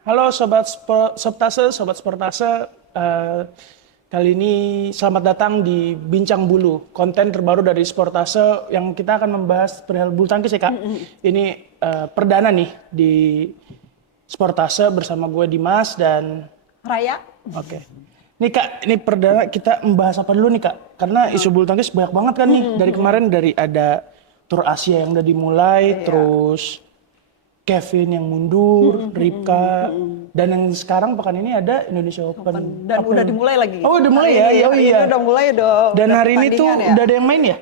Halo Sobtase, Sobat Sportase. Eh, Kali ini selamat datang di Bincang Bulu, konten terbaru dari Sportase yang kita akan membahas perihal bulu tangkis ya Kak. Ini perdana nih di Sportase bersama gue Dimas dan Raya. oke. Nih Kak, ini perdana kita membahas apa dulu nih Kak? Karena isu bulu tangkis banyak banget kan nih. Dari kemarin dari ada Tour Asia yang udah dimulai, terus Kevin yang mundur, Ripka, dan yang sekarang pekan ini ada Indonesia Open. Dan Apa udah yang- dimulai lagi. Oh udah mulai ya? Oh Hari ini iya. udah mulai Dan udah hari ini tuh pertandingan ya. udah ada yang main ya?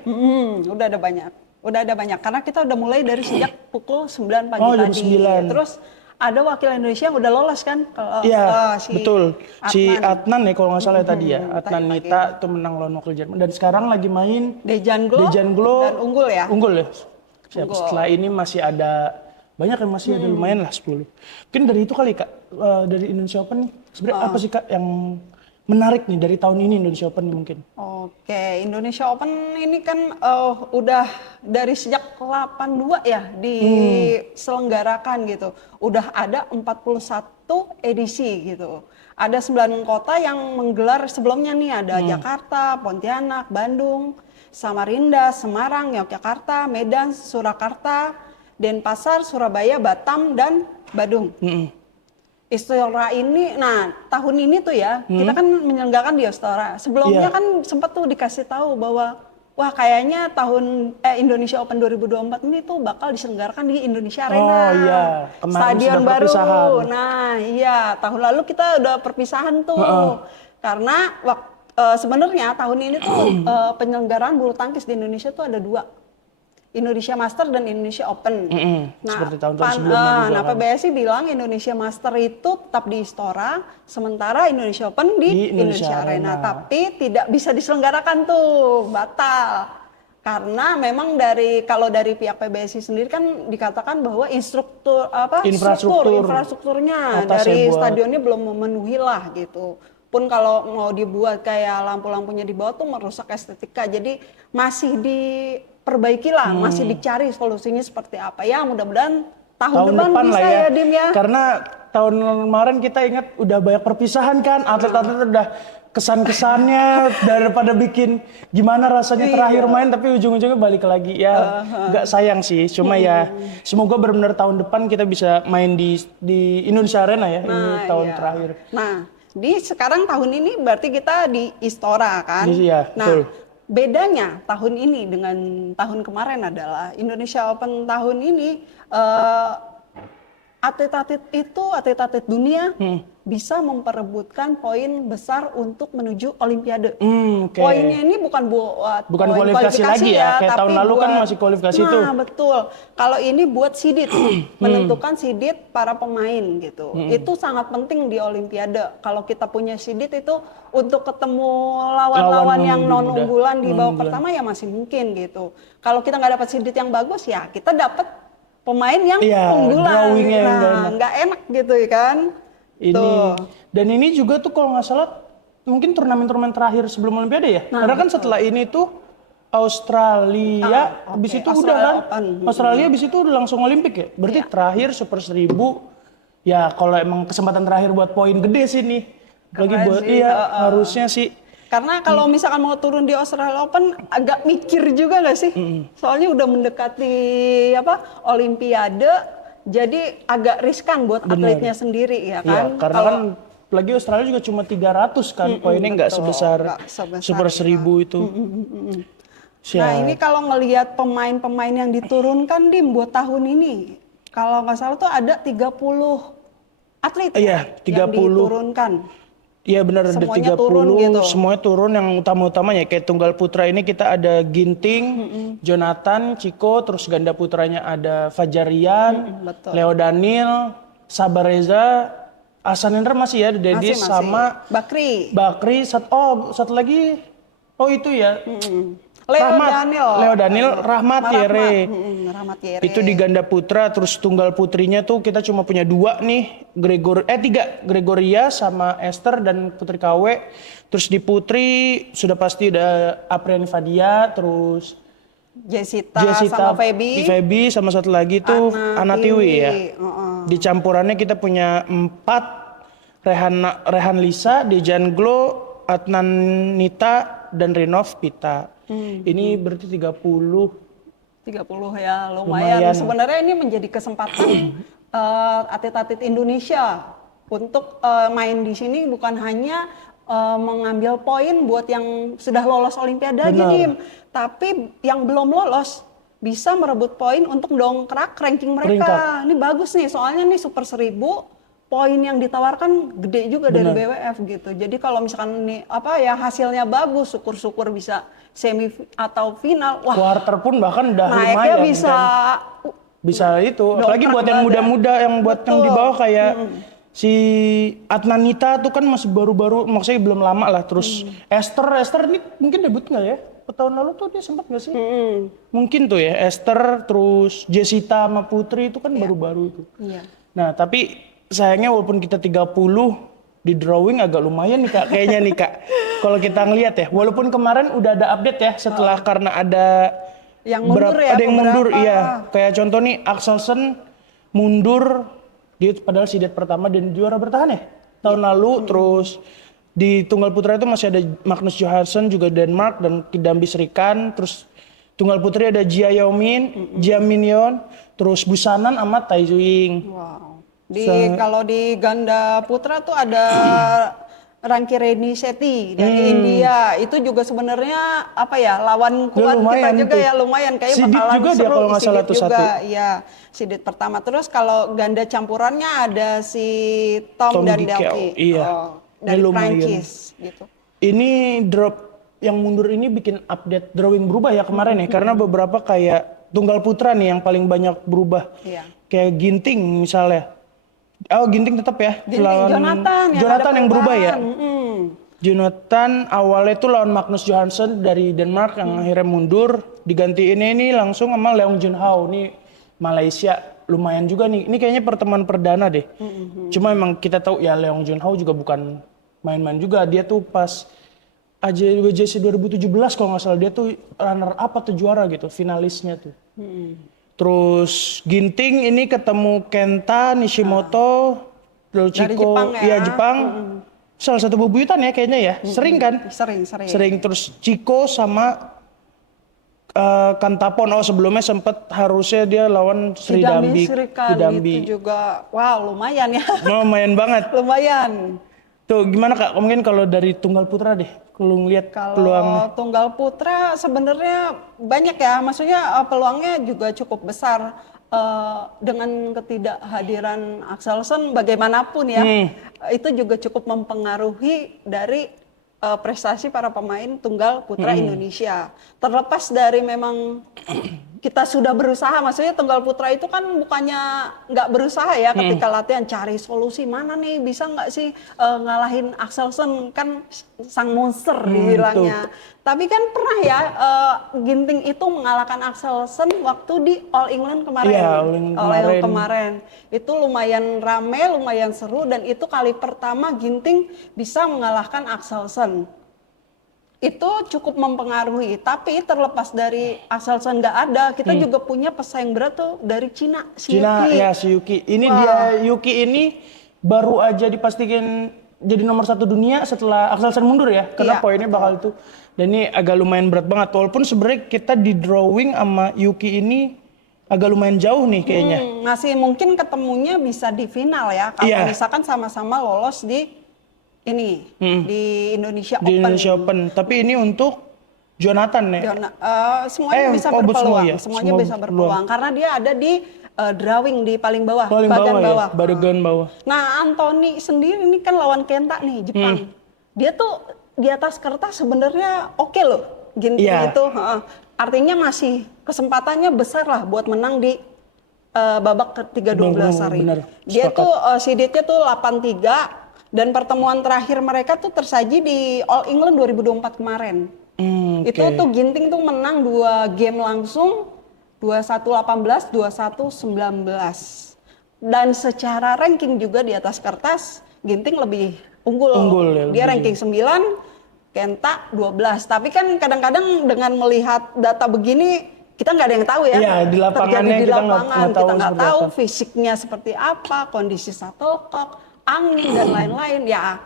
Udah ada banyak. Udah ada banyak karena kita udah mulai dari sejak pukul 9 pagi Oh, jam tadi. 9. Terus ada wakil Indonesia yang udah lolos kan? Kalau Iya, si betul. Si Adnan. Adnan ya kalau nggak salah ya tadi ya. Adnan tadi Nita tuh menang lawan wakil Jerman. Dan sekarang lagi main Dejan Glo Dejan Glo. dan Unggul ya. Unggul ya? Siap. Unggul. Setelah ini masih ada banyak yang masih ada lumayan lah 10. Mungkin dari itu kali Kak, dari Indonesia Open nih. Sebenarnya apa sih Kak yang menarik nih dari tahun ini Indonesia Open nih mungkin? Oke, Indonesia Open ini kan udah dari sejak 82 ya diselenggarakan gitu. Udah ada 41 edisi gitu. Ada 9 kota yang menggelar sebelumnya nih, ada Jakarta, Pontianak, Bandung, Samarinda, Semarang, Yogyakarta, Medan, Surakarta, Denpasar, Surabaya, Batam, dan Badung. Istora ini, nah tahun ini tuh ya kita kan menyelenggarakan di Istora. Sebelumnya Iya. kan sempat tuh dikasih tahu bahwa wah kayaknya Indonesia Open 2024 ini tuh bakal diselenggarakan di Indonesia Arena. Oh iya, kemarin Stadion sudah baru. perpisahan. Nah iya tahun lalu kita udah perpisahan tuh karena sebenarnya tahun ini tuh penyelenggaraan bulu tangkis di Indonesia tuh ada dua. Indonesia Master dan Indonesia Open. Seperti tahun-tahun sebelumnya juga Nah, kan. PBSI bilang Indonesia Master itu tetap di Istora, sementara Indonesia Open di Indonesia Indonesia Arena. Arena. Tapi tidak bisa diselenggarakan tuh, batal. Karena memang kalau dari pihak PBSI sendiri kan dikatakan bahwa infrastrukturnya Atasnya dari buat- stadionnya belum memenuhi lah gitu. Pun kalau mau dibuat kayak lampu-lampunya di bawah tuh merusak estetika. Jadi masih diperbaiki lah, masih dicari solusinya seperti apa. Ya mudah-mudahan tahun depan bisa lah ya Dim ya. Karena tahun kemarin kita ingat udah banyak perpisahan kan, atlet-atlet udah kesan-kesannya daripada bikin gimana rasanya terakhir main tapi ujung-ujungnya balik lagi ya. Nggak sayang sih, cuma ya semoga benar-benar tahun depan kita bisa main di Indonesia Arena ya, ini tahun Iya. terakhir. Nah, sekarang tahun ini berarti kita di Istora kan. Iya, Nah, betul. bedanya tahun ini dengan tahun kemarin adalah Indonesia Open tahun ini atlet-atlet dunia bisa memperebutkan poin besar untuk menuju Olimpiade. Oke. Poinnya ini bukan buat Bukan poin kualifikasi lagi ya, kayak tapi tahun lalu kan masih kualifikasi tuh. Nah, betul. Kalau ini buat sidit, menentukan sidit para pemain gitu. Itu sangat penting di Olimpiade. Kalau kita punya sidit itu untuk ketemu lawan-lawan yang non unggulan di babak pertama ya masih mungkin gitu. Kalau kita nggak dapat sidit yang bagus ya kita dapat pemain yang Iya, unggulan. drawingnya yang nggak enak. Nggak enak gitu ya kan. Dan ini juga tuh kalau nggak salah mungkin turnamen-turnamen terakhir sebelum Olimpiade ya. Karena kan setelah ini tuh Australia, habis itu udah Australia kan. Open. Australia habis itu udah langsung Olimpik ya. Berarti terakhir Super 1000 ya kalau emang kesempatan terakhir buat poin gede sih nih. Lagi Keren buat sih, harusnya sih. Karena kalau misalkan mau turun di Australia Open agak mikir juga nggak sih? Soalnya udah mendekati Olimpiade, jadi agak riskan buat atletnya sendiri ya Iya, kan? karena kan lagi Australia juga cuma 300 kan poinnya nggak betul, sebesar nggak sebesar Super 1000 itu. Nah ini kalau ngelihat pemain-pemain yang diturunkan Dim buat tahun ini, kalau nggak salah tuh ada 30 atlet Iya, yang 30. diturunkan. Iya benar ada Semuanya 30, turun gitu. semuanya turun yang utama-utamanya kayak tunggal putra ini kita ada Ginting, Jonathan, Chico, terus ganda putranya ada Fajarian, betul. Leo Daniel, Sabareza, Ahsan Hendra masih ya, Dedis Masih. sama Bakri. satu lagi, itu ya, Leo Daniel, Rahmat Yere. Rahmat Yere. Itu di ganda putra, terus tunggal putrinya tuh kita cuma punya 2 nih, tiga, Gregoria sama Esther dan Putri KW. Terus di putri sudah pasti ada Apriani Fadia, terus Jessita sama Feby sama satu lagi tuh Ana Tiwi ya. Di campurannya kita punya 4, Rehan Lisa, Dejan Glo, Adnan Nita, dan Rinov Pita. Ini berarti 30 ya, lumayan. Sebenarnya ini menjadi kesempatan atlet-atlet Indonesia untuk main di sini, bukan hanya mengambil poin buat yang sudah lolos Olimpiade gini, tapi yang belum lolos bisa merebut poin untuk dongkrak ranking mereka. Ini bagus nih, soalnya nih Super 1000 poin yang ditawarkan gede juga dari BWF gitu. Jadi kalau misalkan nih hasilnya bagus, syukur-syukur bisa semi atau final. Wah, quarter pun bahkan udah naiknya lumayan bisa itu. Apalagi buat yang muda-muda, yang buat yang di bawah kayak si Adnan Nita tuh kan masih baru-baru, maksudnya belum lama lah. Terus Esther ini mungkin debut nggak ya? Tahun lalu tuh dia sempat nggak sih? Mungkin tuh ya, Esther, terus Jessita sama Putri itu kan baru-baru itu. Nah tapi sayangnya walaupun kita 30 di drawing agak lumayan nih Kak, kayaknya nih Kak. Kalau kita ngelihat ya, walaupun kemarin udah ada update ya setelah karena ada yang mundur ada yang mundur, iya. Kayak contoh nih Axelsen mundur, dia padahal sidet pertama dan juara bertahan ya tahun lalu. Terus di tunggal putra itu masih ada Magnus Johansson juga Denmark dan Kidambi Srikan. Terus tunggal putri ada Jia Yaomin, Jia Minyon, terus Busanan sama Tai Zuing. Wow. Kalau di ganda putra tuh ada Ranki Setty dari India. Itu juga sebenarnya lawan kuat kita juga tuh. Ya lumayan, kayak bakalan juga seru. Dia kalau nggak salah tuh satu. Iya, sidet pertama. Terus kalau ganda campurannya ada si Tom dan Delphi. Iya. Dari Prancis gitu. Ini drop yang mundur ini bikin update drawing berubah ya kemarin ya, karena beberapa kayak tunggal putra nih yang paling banyak berubah. Kayak Ginting misalnya. Ginting tetap ya. Jonathan yang berubah ya. Jonathan awalnya tuh lawan Magnus Johansson dari Denmark yang akhirnya mundur, digantiin ini langsung sama Leong Junhao nih Malaysia. Lumayan juga nih. Ini kayaknya pertemuan perdana deh. Cuma emang kita tahu ya Leong Junhao juga bukan main-main juga. Dia tuh pas WJC 2017 kalau nggak salah dia tuh runner up atau juara gitu, finalisnya tuh. Terus Ginting ini ketemu Kenta Nishimoto, lalu Chico, Jepang. Salah satu bebuyutan ya kayaknya ya. Sering kan? Sering. Terus Chico sama Kantapon. Sebelumnya sempat harusnya dia lawan Sri Dambi. Itu juga lumayan ya. Lumayan banget. Lumayan. Tuh gimana Kak? Mungkin kalau dari tunggal putra deh, kalau ngelihat peluangnya. Kalau tunggal putra sebenarnya banyak ya, maksudnya peluangnya juga cukup besar. Dengan ketidakhadiran Axelsen bagaimanapun ya, itu juga cukup mempengaruhi dari prestasi para pemain tunggal putra Indonesia. Terlepas dari memang kita sudah berusaha, maksudnya tunggal putra itu kan bukannya nggak berusaha ya, ketika latihan cari solusi mana nih bisa nggak sih ngalahin Axelsen, kan sang monster dibilangnya. Tapi kan pernah ya Ginting itu mengalahkan Axelsen waktu di All England kemarin. Iya, kemarin. Itu lumayan rame, lumayan seru, dan itu kali pertama Ginting bisa mengalahkan Axelsen. Itu cukup mempengaruhi, tapi terlepas dari Axelsen nggak ada, kita juga punya pesaing berat tuh dari Cina, si Yuki. Ini Yuki ini baru aja dipastikan jadi nomor 1 dunia setelah Axelsen mundur ya, karena poinnya bakal itu. Dan ini agak lumayan berat banget, walaupun sebenarnya kita di drawing sama Yuki ini agak lumayan jauh nih kayaknya. Masih mungkin ketemunya bisa di final ya, kalau misalkan sama-sama lolos di di Indonesia Open. Di Indonesia Open, tapi ini untuk Jonathan ya? Semuanya bisa berpeluang, semuanya bisa berpeluang, karena dia ada di drawing di paling bawah, bagian bawah. Nah, Anthony sendiri ini kan lawan Kenta nih, Jepang. Dia tuh di atas kertas sebenarnya oke loh, Ginting itu. Artinya masih kesempatannya besar lah buat menang di babak ketiga 12 hari. Dia tuh seedednya tuh 83. Dan pertemuan terakhir mereka tuh tersaji di All England 2024 kemarin. Itu tuh Ginting tuh menang 2 game langsung, 21-18, 21-19. Dan secara ranking juga di atas kertas, Ginting lebih unggul. Dia ranking 9, Kenta 12. Tapi kan kadang-kadang dengan melihat data begini, kita nggak ada yang tahu ya. Iya, di lapangannya terjadi di kita nggak lapangan, tahu kita nggak seperti tahu apa. fisiknya seperti apa, kondisi shuttlecock, angin dan lain-lain. Ya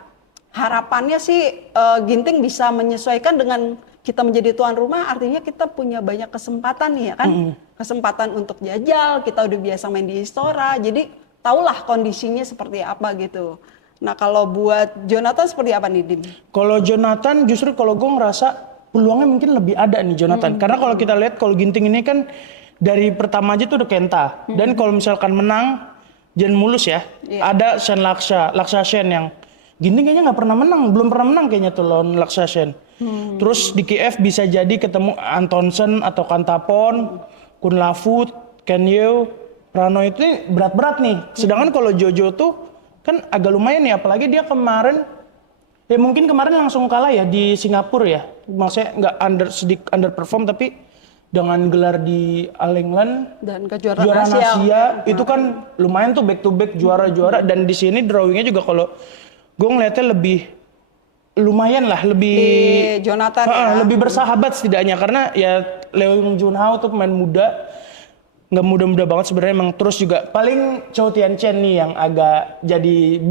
harapannya sih Ginting bisa menyesuaikan dengan kita menjadi tuan rumah, artinya kita punya banyak kesempatan nih ya kan, kesempatan untuk jajal. Kita udah biasa main di Istora, jadi tahulah kondisinya seperti apa gitu. Nah kalau buat Jonathan seperti apa nih Dim? Kalau Jonathan justru kalau gue ngerasa peluangnya mungkin lebih ada nih Jonathan. Karena kalau kita lihat kalau Ginting ini kan dari pertama aja tuh udah Kenta. Dan kalau misalkan menang jangan mulus ya. Ada Shen Laksa Shen yang Ginting kayaknya nggak pernah menang, belum pernah menang kayaknya tuh lawan Laksa Shen. Terus di Kiev bisa jadi ketemu Antonsen atau Kantapon, Kun Lafut, Ken Yeo, Prano itu berat-berat nih. Sedangkan kalau Jojo tuh kan agak lumayan nih, apalagi dia kemarin ya mungkin kemarin langsung kalah ya di Singapura ya. Maksudnya nggak underperform tapi dengan gelar di All England Dan juara kejuaraan Asia itu kan lumayan tuh back to back juara-juara, dan di sini drawingnya juga kalau gue ngeliatnya lebih lumayan lah, lebih di Jonathan ya. lebih bersahabat setidaknya, karena ya Leo Junhao tuh pemain muda, nggak muda-muda banget sebenarnya emang. Terus juga paling Chou Tianchen nih yang agak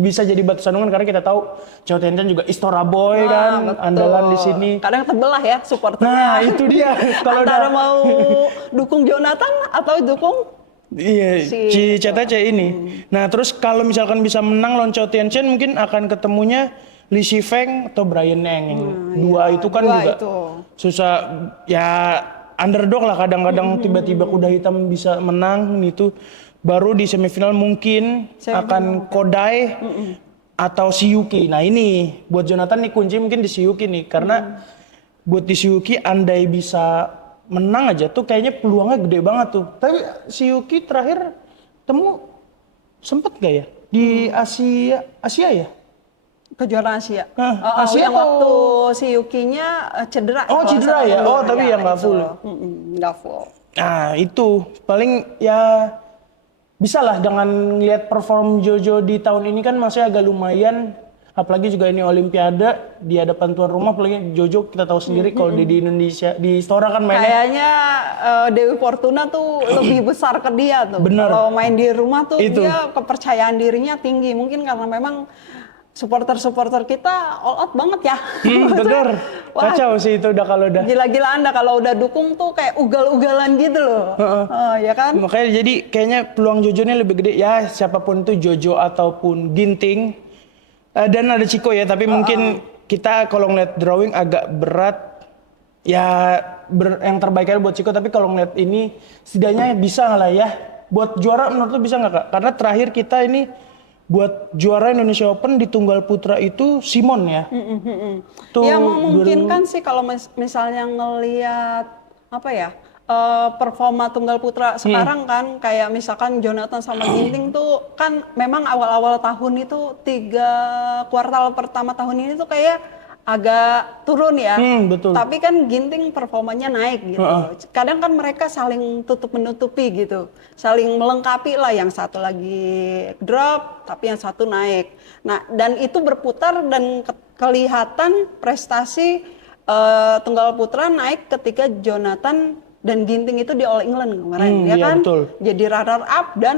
bisa jadi batu sandungan, karena kita tahu Chou Tianchen juga Istora Boy kan, betul. andalan di sini. Kadang terbelah ya supporternya. Nah itu dia kalau Antara mau dukung Jonathan atau dukung iya, si CTC ini. Nah terus kalau misalkan bisa menang lawan Chou Tianchen, mungkin akan ketemunya Li Shifeng atau Brian Neng. Dua itu kan juga susah ya, underdog lah kadang-kadang tiba-tiba kuda hitam bisa menang itu. Baru di semifinal mungkin akan Kodai atau Shiyuki. Nah ini buat Jonathan nih kunci mungkin di Shiyuki nih, karena buat di Shiyuki andai bisa menang aja tuh kayaknya peluangnya gede banget tuh. Tapi Shiyuki terakhir temu sempet gak ya di Asia ya? kejuaraan Asia? Asia yang waktu si Yukinya cedera. Oh cedera ya? Oh tapi yang nggak full. Nggak full. Nah itu paling ya bisa lah dengan lihat perform Jojo di tahun ini kan masih agak lumayan. Apalagi juga ini Olimpiade di hadapan tuan rumah, apalagi Jojo kita tahu sendiri kalau di Indonesia di Istora kan mainnya. Kayaknya Dewi Fortuna tuh lebih besar ke dia tuh. Bener. Kalau main di rumah tuh Itu. dia kepercayaan dirinya tinggi. Mungkin karena memang supporter kita all out banget ya. Bener. Wah, Kacau sih itu udah kalau udah. gila-gilaan dah kalau udah dukung tuh kayak ugal-ugalan gitu loh. Ya kan? Makanya jadi kayaknya peluang Jojo ini lebih gede ya, siapapun itu Jojo ataupun Ginting. Dan ada Chico ya, tapi mungkin kita kalau ngeliat drawing agak berat. Ya yang terbaik aja buat Chico, tapi kalau ngeliat ini setidaknya bisa lah ya. Buat juara menurut lu bisa nggak Kak? Karena terakhir kita ini buat juara Indonesia Open di tunggal putra itu Simon ya. Tuh, ya memungkinkan sih kalau misalnya ngelihat apa ya performa tunggal putra sekarang kan, kayak misalkan Jonathan sama Ginting tuh kan memang awal-awal tahun itu 3 kuartal pertama tahun ini tuh kayak agak turun ya. Betul. Tapi kan Ginting performanya naik gitu. Kadang kan mereka saling tutup menutupi gitu. Saling melengkapi lah, yang satu lagi drop tapi yang satu naik. Nah, dan itu berputar dan kelihatan prestasi tunggal putra naik ketika Jonathan dan Ginting itu di All England kemarin ya kan. Betul. Jadi runner up dan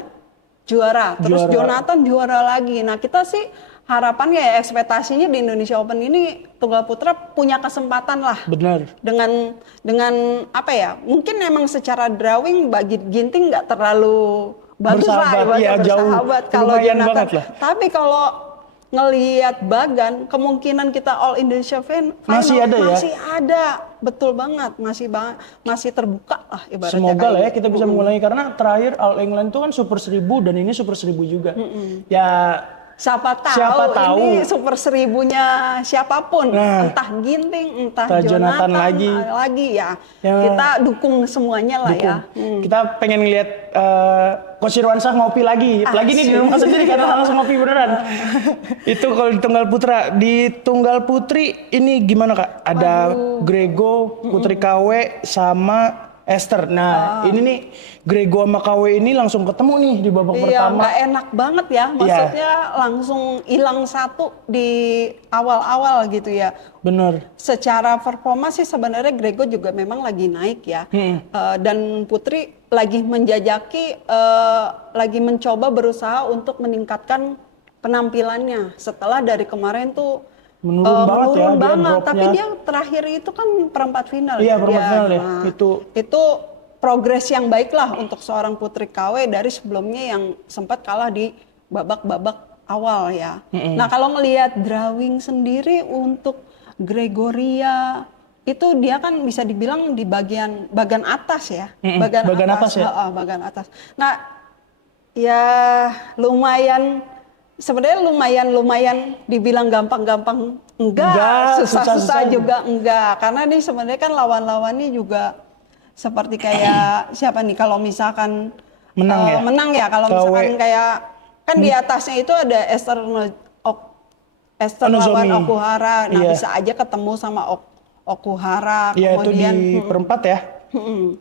juara. Terus Jonathan juara lagi. Nah, kita sih harapannya ya ekspektasinya di Indonesia Open ini tunggal putra punya kesempatan lah. Benar. Dengan apa ya? Mungkin emang secara drawing bagi Ginting nggak terlalu bagus lah, ya, bersahabat kalau lumayan Jonathan. banget lah. Tapi kalau ngelihat Bagan, kemungkinan kita All Indonesia Final masih ada ya? Masih ada, betul banget, masih terbuka lah ibaratnya. Semoga lah ya gitu. kita bisa mengulangi, karena terakhir All England itu kan Super 1000 dan ini Super 1000 juga. Ya Siapa tahu ini Super 1000-nya siapapun, entah Ginting, entah Jonathan lagi ya. Kita dukung semuanya lah ya. Kita pengen lihat Coach Irwansyah ngopi lagi nih di rumah sendiri karena langsung ngopi beneran. Itu kalau di tunggal putra. Di tunggal putri ini gimana Kak? Ada Grego, Putri KW sama Esther. Nah, ini nih Grego sama KW ini langsung ketemu nih di babak Iya, pertama. nggak enak banget ya. Maksudnya langsung hilang satu di awal-awal gitu ya. Bener. Secara performa sih sebenarnya Grego juga memang lagi naik ya. Dan Putri lagi menjajaki, lagi mencoba berusaha untuk meningkatkan penampilannya. Setelah dari kemarin tuh Menurun banget ya, dia banget. dropnya. Tapi dia terakhir itu kan perempat final. Iya, perempat final ya. Nah, Itu progres yang baik lah untuk seorang Putri KW dari sebelumnya yang sempat kalah di babak-babak awal ya. Nah kalau ngelihat drawing sendiri untuk Gregoria itu dia kan bisa dibilang di bagian atas ya, bagian atas ya. bagian atas. Nah ya lumayan. Sebenarnya lumayan dibilang gampang-gampang enggak, susah-susah juga enggak. Karena nih sebenarnya kan lawan-lawannya juga seperti kayak siapa nih kalau misalkan menang ya kalau misalkan kayak kan di atasnya itu ada Esther lawan Okuhara. Nah, bisa aja ketemu sama Okuhara. Iya, kemudian itu di perempat ya.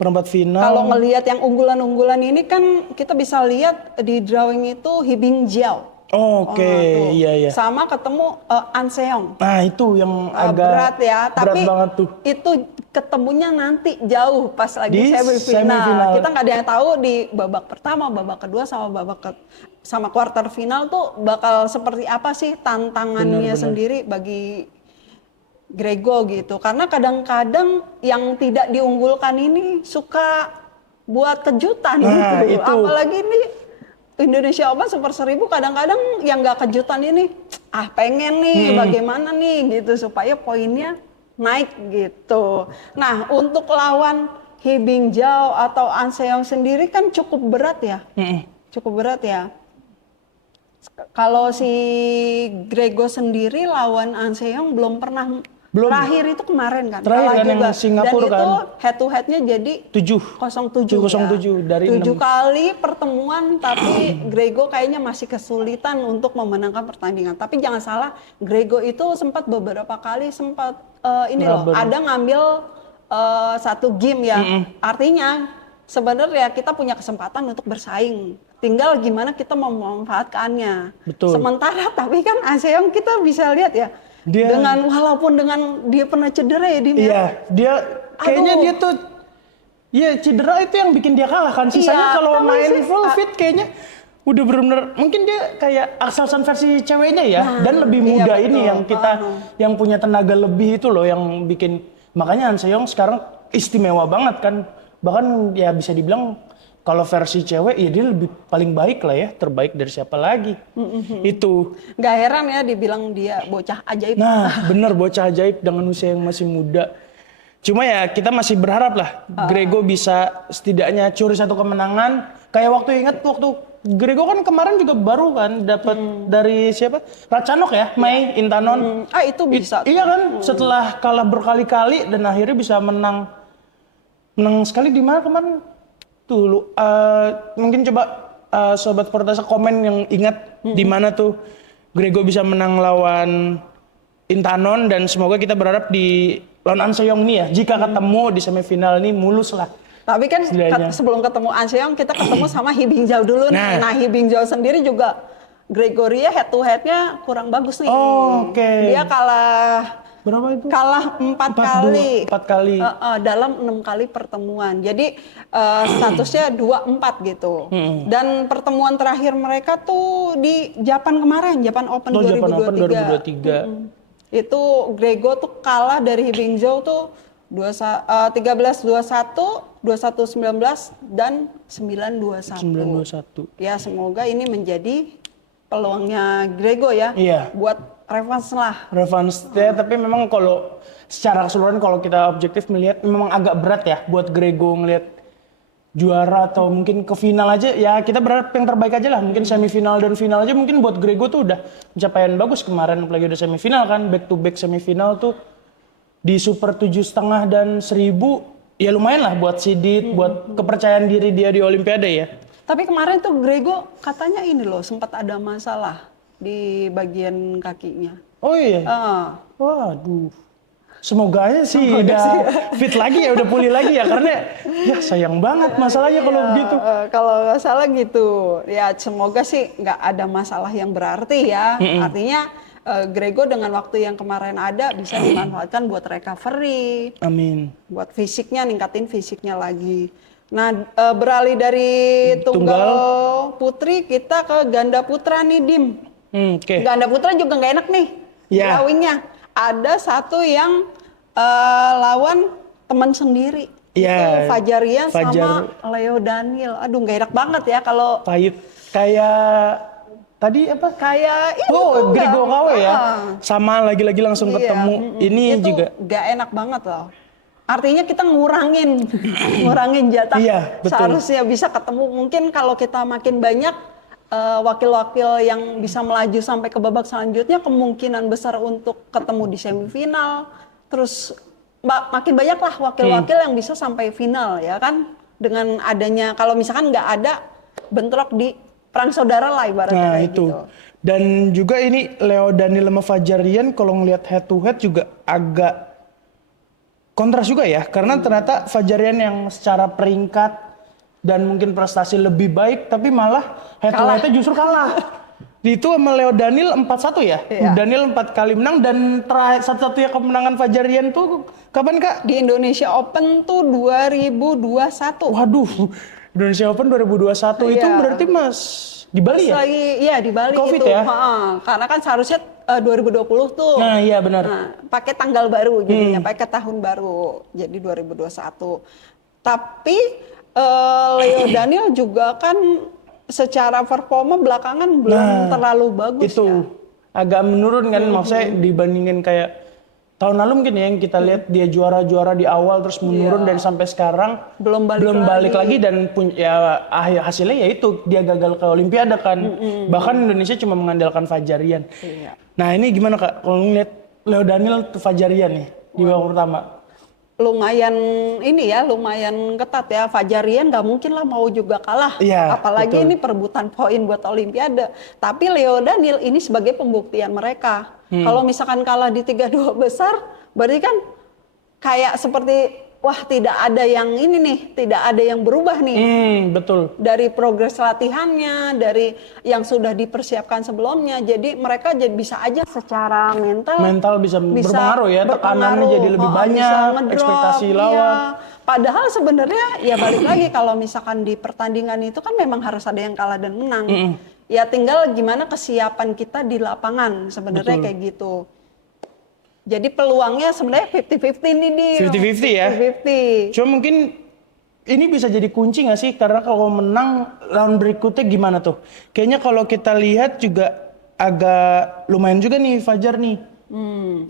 Perempat final. Kalau ngelihat yang unggulan-unggulan ini kan kita bisa lihat di drawing itu Hibing Jiao. Oke, iya. Sama ketemu An Seong. Nah, itu yang agak berat ya, tapi banget tuh. Itu ketemunya nanti jauh pas lagi Di semifinal. Kita nggak ada yang tahu di babak pertama, babak kedua sama quarter final tuh bakal seperti apa sih tantangannya sendiri bagi Grego gitu. Karena kadang-kadang yang tidak diunggulkan ini suka buat kejutan gitu. Itu. Apalagi ini Indonesia Open Super 1000 kadang-kadang yang nggak kejutan ini, pengen nih bagaimana nih gitu supaya poinnya naik gitu. Nah untuk lawan Hibing Jiao atau An Seong sendiri kan cukup berat ya, cukup berat ya. Kalau si Grego sendiri lawan An Seong belum pernah. Terakhir itu kemarin kan. Terakhir kan juga. yang Singapura kan. Dan itu head to headnya jadi 7-07 dari 7 kali pertemuan tapi Grego kayaknya masih kesulitan untuk memenangkan pertandingan. Tapi jangan salah, Grego itu sempat beberapa kali ada ngambil satu game ya. Artinya sebenarnya kita punya kesempatan untuk bersaing. Tinggal gimana kita memanfaatkannya. Betul. Sementara tapi kan Aseong kita bisa lihat ya. Walaupun dengan dia pernah cedera ya di dia kayaknya dia tuh cedera itu yang bikin dia kalah kan. Sisanya kalau main full fit kayaknya udah benar-benar mungkin dia kayak Axelsen versi ceweknya ya, dan lebih muda ini yang kita yang punya tenaga lebih itu loh yang bikin, makanya Han Seong sekarang istimewa banget kan. Bahkan ya bisa dibilang kalau versi cewek ya dia lebih paling baik lah ya, terbaik dari siapa lagi. Itu. Nggak heran ya dibilang dia bocah ajaib. Nah bener, bocah ajaib dengan usia yang masih muda. Cuma ya kita masih berharap lah Grego bisa setidaknya curi satu kemenangan. Kayak waktu Grego kan kemarin juga baru kan dapat dari siapa? Ratchanok ya, Mei Intanon. Itu bisa. Iya kan, setelah kalah berkali-kali dan akhirnya bisa menang sekali di mana kemarin? Tuh, mungkin coba sobat Sportasa komen yang ingat di mana tuh Grego bisa menang lawan Intanon, dan semoga kita berharap di lawan An Seong nih ya, jika ketemu di semifinal ini mulus lah. Tapi kan sebelum ketemu An Seong kita ketemu sama Hibing Jiao dulu nih. Nah Hibing Jiao sendiri juga Gregoria head to headnya kurang bagus nih. Dia kalah. Berapa itu? Kalah 4 kali. 4 kali. Dalam 6 kali pertemuan. Jadi statusnya 2-4 gitu. Dan pertemuan terakhir mereka tuh di Japan kemarin, Japan Open 2023. Japan Open 2023. Itu Grego tuh kalah dari Hibing Jiao tuh 13-21, 21-19 dan 9-21. Ya semoga ini menjadi peluangnya Grego ya. Buat revanse lah. Tapi memang kalau secara keseluruhan kalau kita objektif melihat memang agak berat ya buat Grego ngelihat juara atau mungkin ke final aja. Ya kita berharap yang terbaik aja lah. Mungkin semifinal dan final aja mungkin buat Grego tuh udah pencapaian bagus kemarin, apalagi udah semifinal kan, back to back semifinal tuh di Super 7,5 dan 1000. Ya lumayan lah buat sidit, buat kepercayaan diri dia di Olimpiade ya. Tapi kemarin tuh Grego katanya ini loh sempat ada masalah di bagian kakinya. Oh iya? Waduh. Semoga aja sih udah fit lagi ya, udah pulih lagi ya, karena ya sayang banget masalahnya kalau begitu. Kalau nggak salah gitu, ya semoga sih nggak ada masalah yang berarti ya. Artinya Grego dengan waktu yang kemarin ada bisa dimanfaatkan buat recovery, Amin. buat fisiknya, ningkatin fisiknya lagi. Nah, beralih dari tunggal putri kita ke ganda putra nih, Dim. Oke. Ganda putra juga nggak enak nih Ya. drawingnya. Ada satu yang lawan teman sendiri. Ya, Itu Fajarian Fajar. sama Leo Daniel. Aduh, nggak enak banget ya kalau Pahit kayak tadi apa? kayak itu Oh, Grego KW ya. Ah. Sama lagi-lagi langsung Iya, ketemu. Ini itu juga. nggak enak banget loh. Artinya kita ngurangin jatah. Iya, betul. Seharusnya bisa ketemu. Mungkin kalau kita makin banyak wakil-wakil yang bisa melaju sampai ke babak selanjutnya, kemungkinan besar untuk ketemu di semifinal. Terus makin banyak lah wakil-wakil yang bisa sampai final ya kan. Dengan adanya, kalau misalkan nggak ada bentrok di perang saudara lah ibaratnya Nah, kayak itu. gitu. Dan juga ini Leo Daniel sama Fajarian kalau ngelihat head to head juga agak kontras juga ya, karena ternyata Fajarian yang secara peringkat dan mungkin prestasi lebih baik, tapi malah head to head-nya justru kalah. Itu sama Leo Daniel 4-1 ya? Iya. Daniel 4 kali menang, dan terakhir satu-satunya kemenangan Fajarian tuh kapan Kak? Di Indonesia Open tuh 2021. Waduh, Indonesia Open 2021 itu Iya. berarti Mas di Bali ya? Lagi, iya di Bali COVID itu. ya? Karena kan seharusnya 2020 tuh. Nah iya benar. Nah, pakai tanggal baru jadinya, pakai tahun baru. Jadi 2021. Tapi Leo Daniel juga kan secara performa belakangan belum terlalu bagus Itu ya. agak menurun kan, maksudnya dibandingin kayak tahun lalu mungkin ya, yang kita lihat dia juara-juara di awal terus menurun dan sampai sekarang Belum balik lagi dan ya hasilnya ya itu dia gagal ke Olimpiade kan. Bahkan Indonesia cuma mengandalkan Fajarian. Iya. Nah ini gimana Kak kalau ngeliat Leo Daniel ke Fajarian nih di babak pertama? Lumayan ini ya, lumayan ketat ya. Fajarian nggak mungkin lah mau juga kalah. Iya, Apalagi betul. ini perebutan poin buat Olimpiade. Tapi Leo Daniel ini sebagai pembuktian mereka. Kalau misalkan kalah di 3-2 besar, berarti kan kayak seperti wah tidak ada yang ini nih, tidak ada yang berubah nih. Betul. Dari progres latihannya, dari yang sudah dipersiapkan sebelumnya. Jadi mereka jadi bisa aja secara Mental bisa berpengaruh ya, tekanannya jadi lebih bisa banyak, ngedrop, ekspektasi iya. lawan. Padahal sebenarnya ya balik lagi kalau misalkan di pertandingan itu kan memang harus ada yang kalah dan menang. Ya tinggal gimana kesiapan kita di lapangan sebenarnya kayak gitu. Jadi peluangnya sebenarnya 50-50 nih nih. 50-50 ya? 50-50. Cuma mungkin ini bisa jadi kunci nggak sih? Karena kalau menang round berikutnya gimana tuh? Kayaknya kalau kita lihat juga agak lumayan juga nih Fajar nih.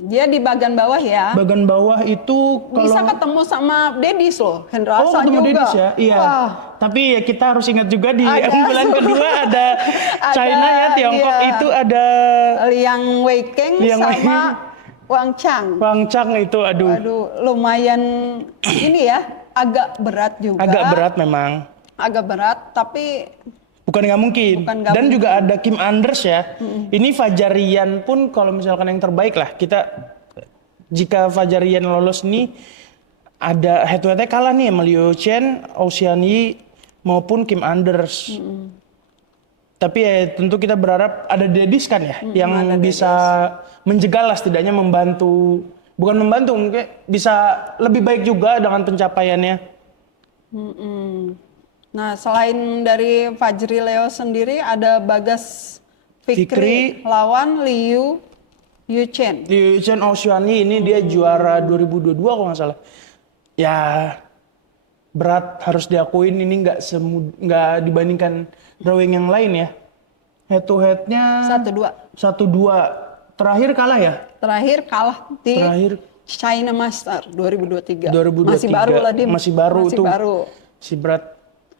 Dia di bagian bawah ya. Bagian bawah itu kalau Bisa ketemu sama Dedis loh, Hendra Asa ketemu juga. Dedis ya? Iya. Wah, Tapi ya kita harus ingat juga di Ada unggulan kedua ada China ya, Tiongkok iya. itu ada Liang Weikeng Liang sama Weikeng. Wang Chang. Wang Chang itu aduh. Aduh, lumayan ini ya, agak berat juga. Agak berat memang. Agak berat, tapi Bukan nggak mungkin. Bukan nggak Dan mungkin. juga ada Kim Anders ya. Ini Fajarian pun kalau misalkan yang terbaik lah. Jika Fajarian lolos nih, ada head to head kalah nih sama Liu Chen, Ocean Yi maupun Kim Anders. Tapi ya tentu kita berharap ada Dedis kan ya, yang bisa menjegal lah, setidaknya membantu. Bukan membantu, mungkin bisa lebih baik juga dengan pencapaiannya. nah selain dari Fajri Leo sendiri ada Bagas Fikri, Fikri. lawan Liu Chen. Liu Chen Ocean Yi ini dia juara 2022 kalau nggak salah. Ya berat, harus diakuin ini nggak dibandingkan drawing yang lain ya. Head to headnya 1-2. Terakhir kalah ya? Terakhir kalah di Terakhir China Master 2023. 2023. Masih baru lah Dim. Masih baru Masih tuh. baru. Si berat.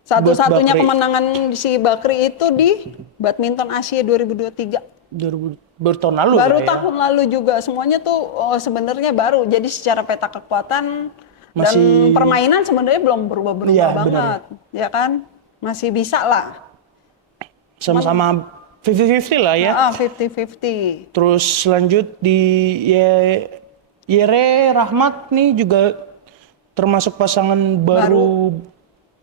Satu-satunya buat Bakri. kemenangan si Bakri itu di Badminton Asia 2023. Bertahun lalu Baru lah ya. tahun lalu juga, semuanya tuh sebenarnya baru. Jadi secara peta kekuatan dan Masih- permainan sebenarnya belum berubah-berubah Iya, banget, ya kan? Masih bisa lah. Sama-sama 50-50 lah ya. 50-50. Terus lanjut di Yere Rahmat nih juga termasuk pasangan baru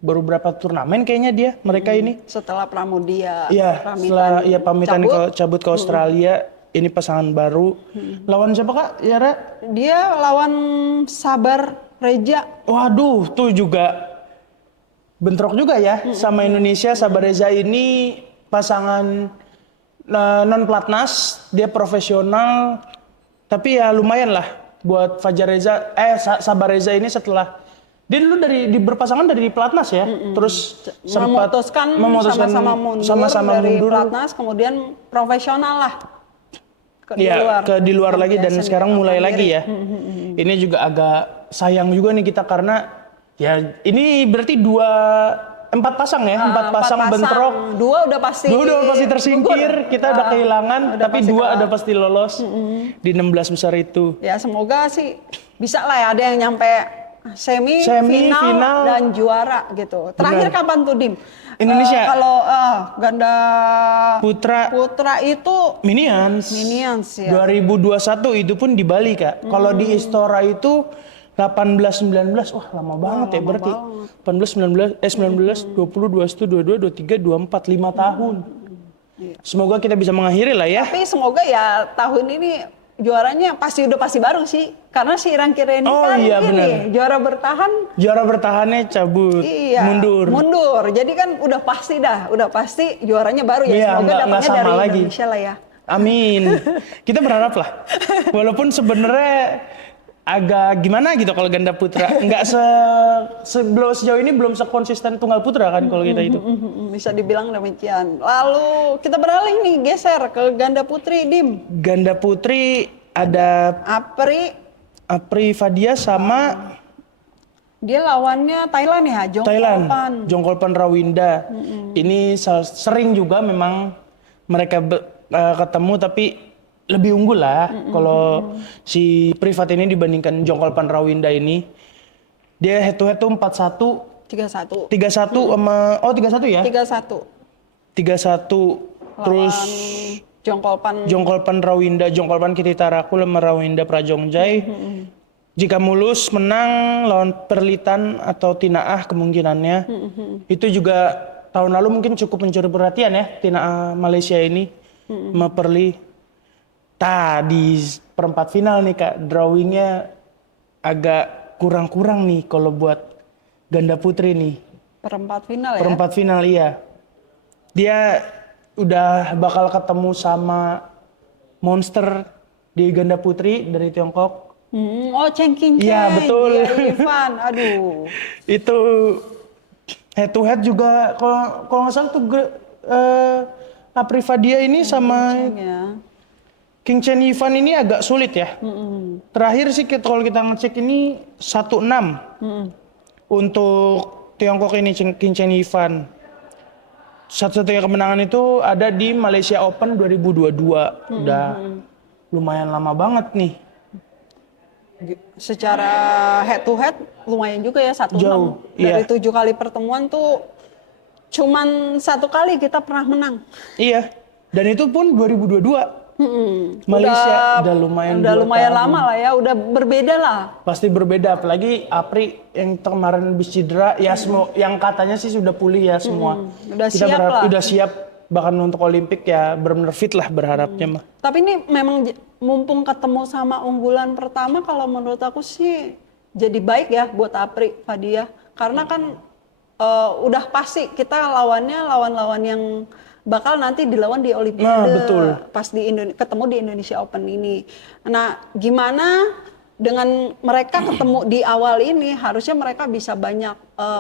berapa turnamen kayaknya dia mereka ini. Setelah Pramudia Iya, setelah pamitan cabut ke Australia, ini pasangan baru. Lawan siapa Kak? Yere? Dia lawan Sabar Reja. Waduh, tuh juga bentrok juga ya sama Indonesia. Sabar Reza ini pasangan non platnas, dia profesional, tapi ya lumayan lah buat Fajar Reza. Sabar Reza ini setelah dia dulu berpasangan dari platnas ya, terus sempat memutuskan sama-sama dari mundur. platnas, kemudian profesional lah. Di luar lagi dan sekarang mulai lagi ya. Ini juga agak sayang juga nih kita karena ya ini berarti empat pasang empat pasang bentrok. Dua udah pasti tersingkir, kita udah kehilangan, tapi dua udah pasti lolos di 16 besar itu. Ya semoga sih bisa lah ya, ada yang nyampe semi final dan juara gitu. Terakhir kapan tuh Dim? Indonesia. Kalau ganda putra itu Minions ya. 2021 itu pun di Bali Kak. Kalau di Istora itu 18-19, wah lama banget ya berarti. 18-19, 20, 21, 22, 23, 24, 5 tahun. Semoga kita bisa mengakhiri lah ya. Tapi semoga ya tahun ini juaranya udah pasti baru sih. Karena si Rangkireni juara bertahannya cabut, mundur. Jadi kan udah pasti juaranya baru ya. Semoga dapatnya dari Indonesia lah ya. Amin. Kita berharap lah. Walaupun sebenarnya agak gimana gitu kalau ganda putra, nggak sejauh ini belum sekonsisten tunggal putra kan kalau kita itu. Bisa dibilang demikian. Lalu kita beralih nih, geser ke ganda putri, Dim. Ganda putri ada Apri Fadia sama dia lawannya Thailand ya, Jongkolpan Rawinda. Ini sering juga memang mereka ketemu tapi lebih unggul lah kalau si Privat ini dibandingkan Jongkolpan Rawinda ini. Dia head to head tuh 4-1. 3-1 sama 3-1 ya? 3-1. Terus Jongkolpan Rawinda, Jongkolpan Kititarakul sama Rawinda Prajongjai. Jika mulus menang lawan Perlitan atau Tinaah kemungkinannya. Itu juga tahun lalu mungkin cukup mencuri perhatian ya Tinaah Malaysia ini sama Perli. Di perempat final nih Kak, drawingnya agak kurang-kurang nih kalau buat ganda putri nih. Perempat final ya? Perempat final iya. Dia udah bakal ketemu sama monster di ganda putri dari Tiongkok. Chen Qingchen. Iya betul. Ivan, aduh. Itu head to head juga kalau nggak salah tuh Apri Fadia ini sama King Chen Ivan ini agak sulit ya. Terakhir sih kalau kita ngecek ini 1-6 untuk Tiongkok ini King Chen Ivan. Satu-satunya kemenangan itu ada di Malaysia Open 2022. Udah lumayan lama banget nih. Secara head to head lumayan juga ya 1-6. Dari 7 kali pertemuan tuh cuman 1 kali kita pernah menang. Iya. Dan itu pun 2022. Malaysia udah lumayan lama lah ya, udah berbeda lah. Pasti berbeda, apalagi Apri yang kemarin habis cedera, ya semua yang katanya sih sudah pulih ya semua. Udah siap bahkan untuk Olimpik ya benar-benar fit lah berharapnya mah. Tapi ini memang mumpung ketemu sama unggulan pertama, kalau menurut aku sih jadi baik ya buat Apri Fadia, karena kan udah pasti kita lawannya lawan-lawan yang bakal nanti dilawan di Olimpiade pas ketemu di Indonesia Open ini. Nah, gimana dengan mereka ketemu di awal ini, harusnya mereka bisa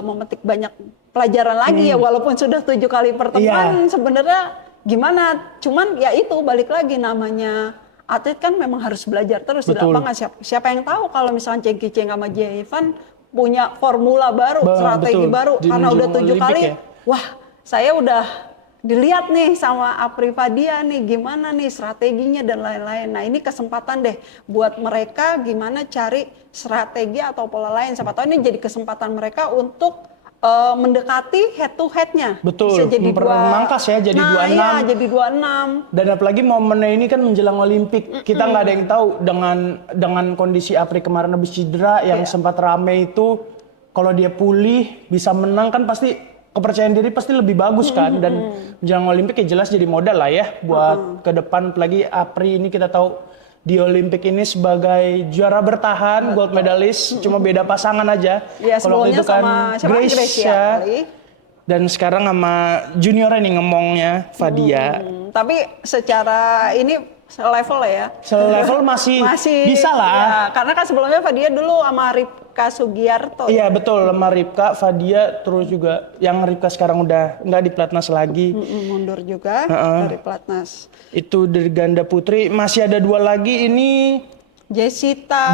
memetik banyak pelajaran lagi ya, walaupun sudah 7 kali pertemuan. Sebenarnya gimana? Cuman ya itu balik lagi, namanya atlet kan memang harus belajar terus di lapangan. Siapa yang tahu kalau misalnya Chen Qingchen sama Ivan punya formula baru, strategi baru, karena udah 7 kali. Ya? Wah, saya udah dilihat nih sama Apri Fadia nih gimana nih strateginya dan lain-lain. Nah ini kesempatan deh buat mereka gimana cari strategi atau pola lain. Siapa tahu ini jadi kesempatan mereka untuk mendekati head to headnya. Betul, Bisa jadi memangkas ya, jadi 26. Iya, jadi 26. Dan apalagi momennya ini kan menjelang Olimpik, kita nggak ada yang tahu dengan kondisi Apri kemarin habis cedera yang sempat rame itu, kalau dia pulih bisa menang kan pasti kepercayaan diri pasti lebih bagus kan, dan menjelang Olimpik ya jelas jadi modal lah ya buat ke depan. Apalagi Apri ini kita tahu di Olimpik ini sebagai juara bertahan, gold medalist, cuma beda pasangan aja. Ya, Kalau sebelumnya itu kan sama Gracia kali. dan sekarang sama junior nih ngomongnya Fadia. Tapi secara ini selevel ya. Selevel masih bisa lah. Ya, karena kan sebelumnya Fadia dulu sama Ripka Sugiarto. Iya betul, sama Ripka, Fadia, terus juga yang Ripka sekarang udah nggak di Platnas lagi. Mundur juga dari Platnas. Itu dari ganda putri, masih ada 2 lagi ini. Jessica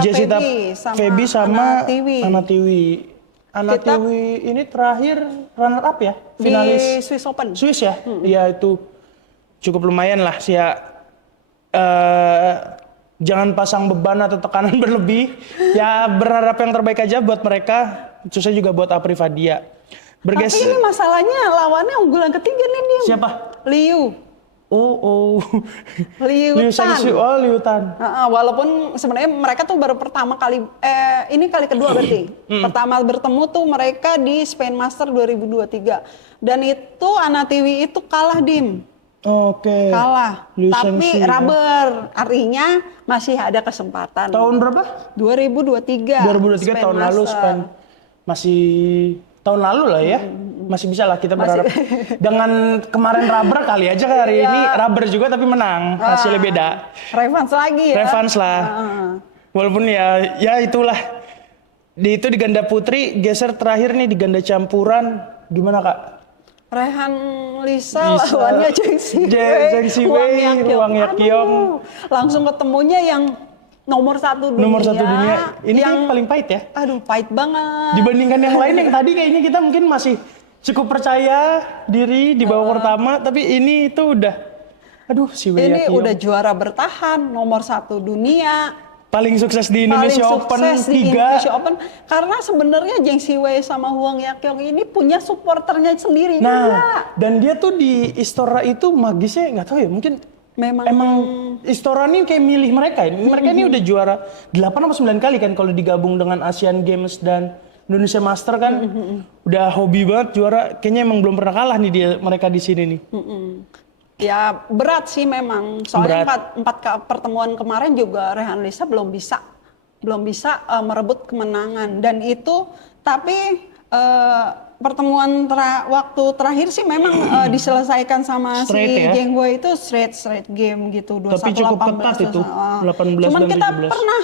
Feby sama Ana Tiwi. Ana Tiwi. Ana Tiwi ini terakhir runner up ya, finalis Di Swiss Open. Swiss ya. Iya itu cukup lumayan lah sih ya. Jangan pasang beban atau tekanan berlebih. Ya berharap yang terbaik aja buat mereka. Khususnya juga buat Apri Fadia. Tapi ini masalahnya lawannya unggulan ketiga nih dia. Siapa? Liu. Liu Tan. Liu Tan. Walaupun sebenarnya mereka tuh baru pertama kali, ini kali kedua berarti. Pertama bertemu tuh mereka di Spain Master 2023. Dan itu Ana Tiwi itu kalah Dim. Oke. Kalah. Liu Tapi Shengxi, rubber. Artinya masih ada kesempatan. Tahun berapa? 2023. 2023 tahun lalu Spain. Masih tahun lalu lah ya. Masih bisa lah kita berharap. Dengan kemarin rubber kali aja hari ini rubber juga tapi menang. Hasilnya beda. Revanche lagi ya. Revanche lah. Walaupun ya itulah. Itu di ganda putri, geser terakhir nih di ganda campuran. Gimana Kak? Rehan Lisa lawannya Zheng Siwei, Wang Yaqiong. Langsung ketemunya yang nomor 1 dunia. Nomor 1 dunia. Ini yang paling pahit ya? Aduh, pahit banget. Dibandingkan yang lain yang tadi kayaknya kita mungkin masih cukup percaya diri di babak pertama, tapi ini itu udah si Wei Ini Yaqiong. udah juara bertahan, nomor 1 dunia. Paling sukses di Indonesia Open 3. Indonesia Open karena sebenarnya Zheng Siwei sama Wang Yaqiong ini punya supporternya sendiri juga. Dan dia tuh di Istora itu magisnya nggak tahu ya, mungkin emang Istora nih kayak milih mereka. Mereka ini udah juara 8 atau 9 kali kan kalau digabung dengan Asian Games dan Indonesia Master kan. Udah hobi banget juara. Kayaknya emang belum pernah kalah nih mereka di sini nih. Ya berat sih memang. Soalnya empat pertemuan kemarin juga Rehan Lisa belum bisa merebut kemenangan. Dan itu tapi pertemuan waktu terakhir sih memang diselesaikan sama straight si Zheng Wei itu straight game gitu. 21, tapi cukup ketat itu 18 Cuman dan kita 17. pernah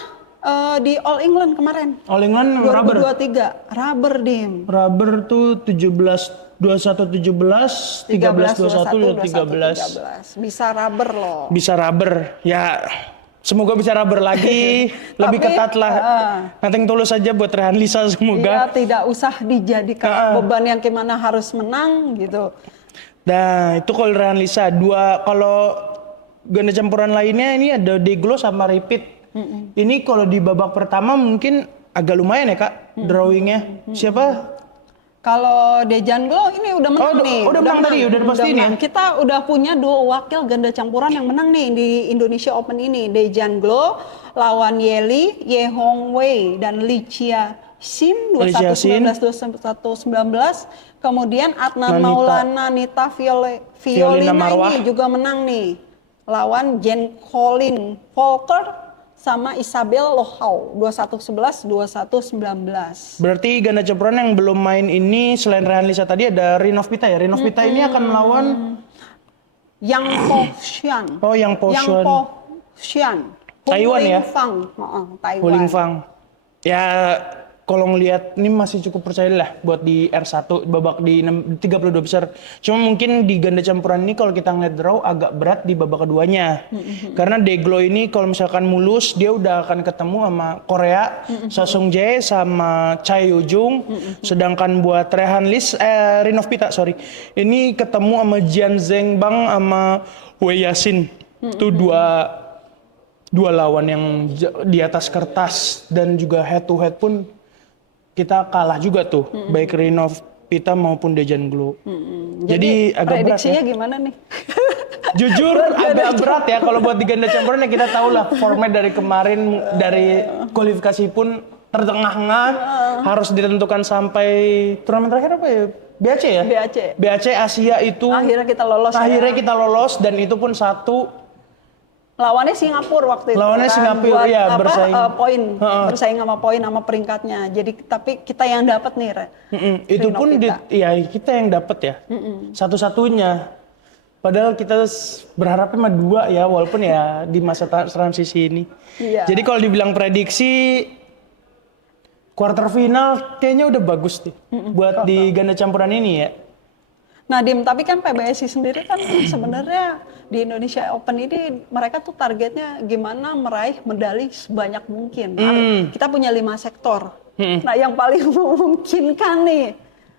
di All England kemarin. All England rubber. 2023 rubber Dim. Rubber tuh 21 17, 13 21 13. Bisa rubber loh. Bisa rubber. Ya semoga bisa rubber lagi, lebih ketat lah. Nothing tulus saja buat Rehan Lisa semoga. Iya, tidak usah dijadikan beban yang gimana harus menang gitu. Nah, itu kalau Rehan Lisa. Kalau ganda campuran lainnya ini ada Deglo sama Repeat. Ini kalau di babak pertama mungkin agak lumayan ya Kak, drawingnya. Siapa? Kalau Dejan Glo ini udah menang nih. Udah menang tadi, udah pasti nih. Kita udah punya 2 wakil ganda campuran yang menang nih di Indonesia Open ini. Dejan Glo lawan Ye Hong Wei dan Li Chia Xin 21-19, 21-19. Kemudian Adnan Maulana, Nita Violina ini juga menang nih. Lawan Jen Colin Volker sama Isabel Lohau 21-11, 21-19. Berarti ganda campuran yang belum main ini selain Rehan Lisa tadi ada Rinov Pita ya. Rinov Pita ini akan melawan Yang Po Xian. Yang Po Xian. Taiwan ya. Taiwan. Huling Fang. Ya kalau ngelihat ini masih cukup percaya lah buat di R1 babak di 32 besar. Cuma mungkin di ganda campuran ini kalau kita ngeliat draw agak berat di babak keduanya. Karena Deglo ini kalau misalkan mulus dia udah akan ketemu sama Korea, Sosung Jae sama Chai Yu-jung. Sedangkan buat Rinov Pita ini ketemu sama Jian Zhengbang sama Wei Yasin. Itu dua lawan yang di atas kertas dan juga head to head pun kita kalah juga tuh. Baik Rinov Pita maupun Dejan Glow. Jadi agak berat ya. prediksinya gimana nih? Jujur agak berat ya kalau buat di ganda campuran ya, kita tahu lah format dari kemarin dari kualifikasi pun tertengah-tengah, harus ditentukan sampai turnamen terakhir apa ya? BAC ya? BAC Asia itu Akhirnya kita lolos. akhirnya kita lolos, dan itu pun Lawannya Singapura waktu itu. Lawannya Singapura, buat ya, bersaing. Poin, bersaing sama poin sama peringkatnya. Jadi tapi kita yang dapat nih, itu pun ya kita yang dapat ya. Satu-satunya. Padahal kita berharapnya mah 2 ya, walaupun ya di masa transisi ini. Iya. Jadi kalau dibilang prediksi quarter final kayaknya udah bagus nih buat di ganda campuran ini ya. Nah, Dim, tapi kan PBSI sendiri kan sebenarnya di Indonesia Open ini mereka tuh targetnya gimana meraih medali sebanyak mungkin. Kita punya 5 sektor. Nah, yang paling memungkinkan nih,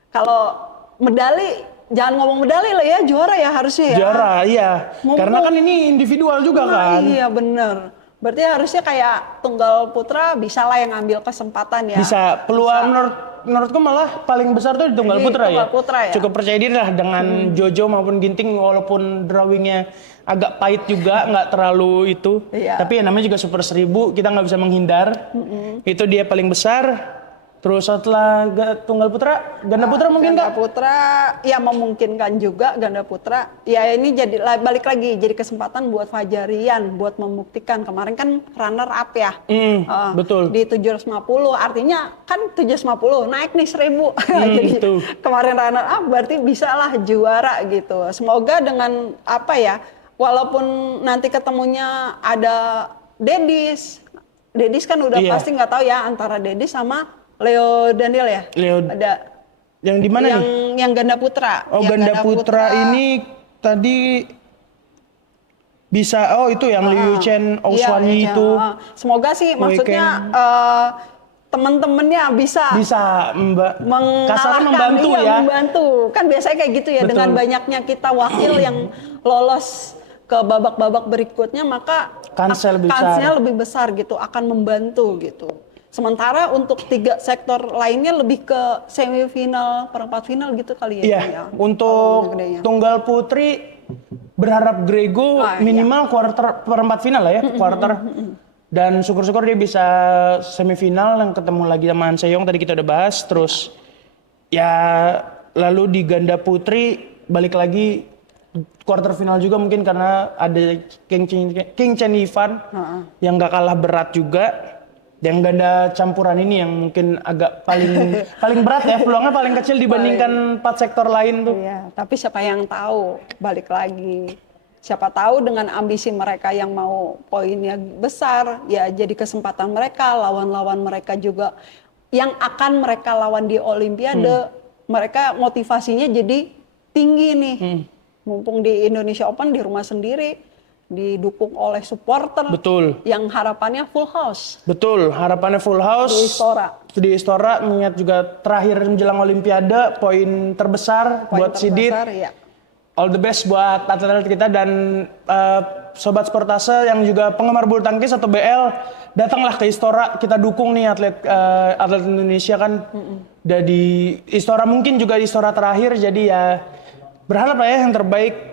kalau medali, jangan ngomong medali lah ya, juara ya harusnya ya. Juara, iya. Karena kan ini individual juga kan. Iya, bener. Berarti harusnya kayak tunggal putra bisa lah yang ambil kesempatan ya. Bisa. Peluang menurutku malah paling besar tuh di tunggal putra ya. Cukup percaya diri lah dengan Jojo maupun Ginting, walaupun drawingnya agak pahit juga, nggak terlalu itu. Iya. Tapi ya namanya juga Super 1000, kita nggak bisa menghindar. Itu dia paling besar. Terus setelah tunggal putra, ganda putra mungkin Kak? Ganda putra, ya memungkinkan juga ganda putra. Ya ini jadi balik lagi, jadi kesempatan buat Fajarian buat membuktikan. Kemarin kan runner up ya. Betul. Di 750, artinya kan 750 naik nih 1000. Jadi betul. kemarin runner up berarti bisalah juara gitu. Semoga dengan apa ya, walaupun nanti ketemunya ada Dedis kan udah pasti nggak tahu ya antara Dedis sama Leo Daniel ya? Ada. Yang di mana nih? Yang ganda putra. Oh, ganda putra ini tadi bisa, itu yang Liu Chen, Oswani itu. Semoga sih maksudnya teman-temannya bisa kasarnya membantu ya. Membantu. Kan biasanya kayak gitu ya. Betul. Dengan banyaknya kita wakil yang lolos ke babak-babak berikutnya, maka kansnya lebih besar gitu, akan membantu gitu. Sementara untuk 3 sektor lainnya lebih ke semifinal, perempat final gitu kali ya. Iya, ya. untuk tunggal putri berharap Grego minimal perempat final lah ya, quarter. Dan syukur-syukur dia bisa semifinal yang ketemu lagi sama Han Seyong, tadi kita udah bahas. Terus ya lalu di ganda putri balik lagi quarter final juga mungkin karena ada King Chen Ivan yang gak kalah berat juga. Yang ganda campuran ini yang mungkin agak paling berat ya, peluangnya paling kecil dibandingkan 4 sektor lain tuh. Iya, tapi siapa yang tahu, balik lagi. Siapa tahu dengan ambisi mereka yang mau poinnya besar, ya jadi kesempatan mereka, lawan-lawan mereka juga yang akan mereka lawan di Olimpiade, mereka motivasinya jadi tinggi nih. Mumpung di Indonesia Open di rumah sendiri, didukung oleh supporter. Betul. Yang harapannya full house. Betul, harapannya full house. Di Istora mengingat juga terakhir menjelang Olimpiade, poin terbesar buat Sidit. Ya. All the best buat atlet-atlet kita dan sobat Sportase yang juga penggemar bulu tangkis atau BL, datanglah ke Istora, kita dukung nih atlet Indonesia kan. Udah di Istora, mungkin juga di Istora terakhir, jadi ya berharap lah ya yang terbaik.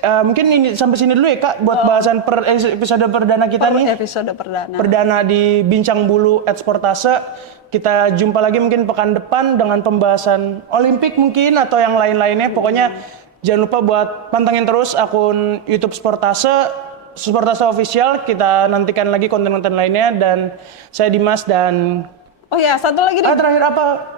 Mungkin ini sampai sini dulu ya Kak buat bahasan episode perdana kita nih. Episode perdana di Bincang Bulu @Sportase. Kita jumpa lagi mungkin pekan depan dengan pembahasan Olimpik mungkin atau yang lain-lainnya. Pokoknya jangan lupa buat pantengin terus akun YouTube Sportase Official. Kita nantikan lagi konten-konten lainnya, dan saya Dimas dan satu lagi nih. Terakhir apa?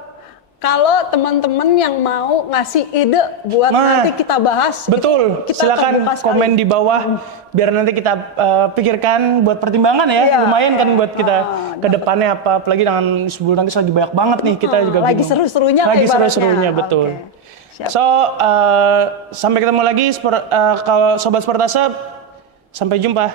Kalau teman-teman yang mau ngasih ide buat nanti kita bahas, betul, silakan komen di bawah biar nanti kita pikirkan buat pertimbangan ya. Lumayan kan buat kita ke depannya, apalagi dengan bulu tangkis lagi banyak banget nih, kita juga lagi seru-serunya, betul. So sampai ketemu lagi sobat Sportase, sampai jumpa.